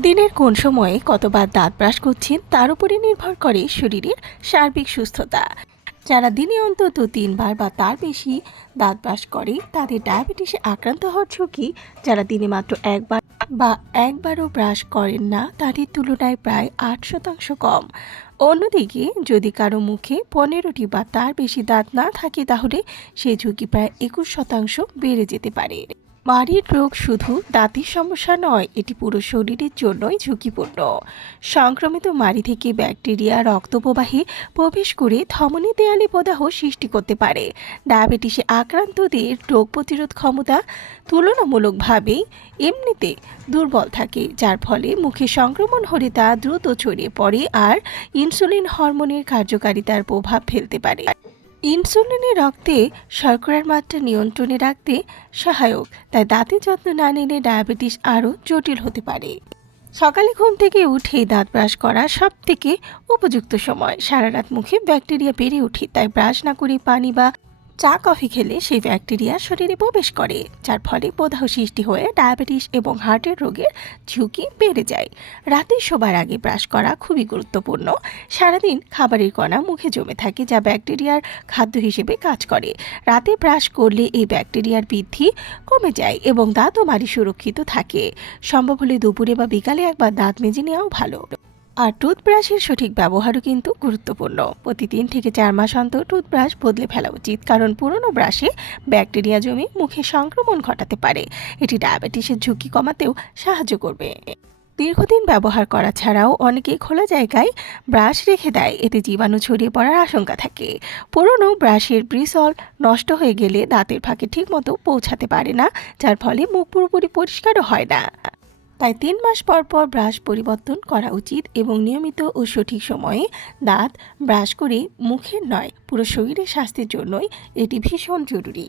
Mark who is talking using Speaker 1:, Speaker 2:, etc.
Speaker 1: দিনের কোন সময়ে কতবার দাঁত ব্রাশ করছেন তার উপরে নির্ভর করে শরীরের সার্বিক সুস্থতা। যারা দিনে অন্তত তিনবার বা তার বেশি দাঁত ব্রাশ করে, তাদের ডায়াবেটিসে আক্রান্ত হওয়ার ঝুঁকি, যারা দিনে মাত্র একবার বা একবারও ব্রাশ করেন না, তাদের তুলনায় প্রায় আট শতাংশ কম। অন্যদিকে, যদি কারও মুখে পনেরোটি বা তার বেশি দাঁত না থাকে, তাহলে সেই ঝুঁকি প্রায় একুশ শতাংশ বেড়ে যেতে পারে। মাড়ির রোগ শুধু দাঁতের সমস্যা নয়, এটি পুরো শরীরের জন্যই ঝুঁকিপূর্ণ। সংক্রমিত মাড়ি থেকে ব্যাকটেরিয়া, রক্তপ্রবাহে প্রবেশ করে ধমনী দেয়ালে প্রদাহ সৃষ্টি করতে পারে। ডায়াবেটিসে আক্রান্তদের রোগ প্রতিরোধ ক্ষমতা তুলনামূলকভাবেই এমনিতে দুর্বল থাকে, যার ফলে মুখে সংক্রমণ হলে তা দ্রুত ছড়িয়ে পড়ে আর ইনসুলিন হরমোনের কার্যকারিতার প্রভাব ফেলতে পারে। ইনসুলিনের রক্তে শর্করার মাত্রা নিয়ন্ত্রণে রাখতে সহায়ক, তাই দাঁতের যত্ন না নিলে ডায়াবেটিস আরও জটিল হতে পারে। সকালে ঘুম থেকে উঠে দাঁত ব্রাশ করা সব থেকে উপযুক্ত সময়। সারা রাত মুখে ব্যাকটেরিয়া বেড়ে ওঠে, তাই ব্রাশ না করে পানি বা চা, কফি খেলে সেই ব্যাকটেরিয়া শরীরে প্রবেশ করে, যার ফলে প্রদাহ সৃষ্টি হয়ে ডায়াবেটিস এবং হার্টের রোগের ঝুঁকি বেড়ে যায়। রাতে শোবার আগে ব্রাশ করা খুবই গুরুত্বপূর্ণ। সারাদিন খাবারের কণা মুখে জমে থাকে যা ব্যাকটেরিয়ার খাদ্য হিসেবে কাজ করে। রাতে ব্রাশ করলে এই ব্যাকটেরিয়ার বৃদ্ধি কমে যায় এবং দাঁতও মারি সুরক্ষিত থাকে। সম্ভব হলে দুপুরে বা বিকালে একবার দাঁত মেজে নেওয়াও ভালো। আর টুথব্রাশের সঠিক ব্যবহারও কিন্তু গুরুত্বপূর্ণ। প্রতি তিন থেকে চার মাস অন্তর টুথব্রাশ বদলে ফেলা উচিত, কারণ পুরনো ব্রাশে ব্যাকটেরিয়া জমে মুখে সংক্রমণ ঘটাতে পারে। এটি ডায়াবেটিসের ঝুঁকি কমাতেও সাহায্য করবে। দীর্ঘদিন ব্যবহার করা ছাড়াও অনেকে খোলা জায়গায় ব্রাশ রেখে দেয়, এতে জীবাণু ছড়িয়ে পড়ার আশঙ্কা থাকে। পুরনো ব্রাশের ব্রিসল নষ্ট হয়ে গেলে দাঁতের ফাঁকে ঠিকমতো পৌঁছাতে পারে না, যার ফলে মুখ পুরোপুরি পরিষ্কারও হয় না। তাই তিন মাস পর পর ব্রাশ পরিবর্তন করা উচিত এবং নিয়মিত ও সঠিক সময়ে দাঁত ব্রাশ করে মুখের নয়, পুরো শরীরের স্বাস্থ্যের জন্যই এটি ভীষণ জরুরি।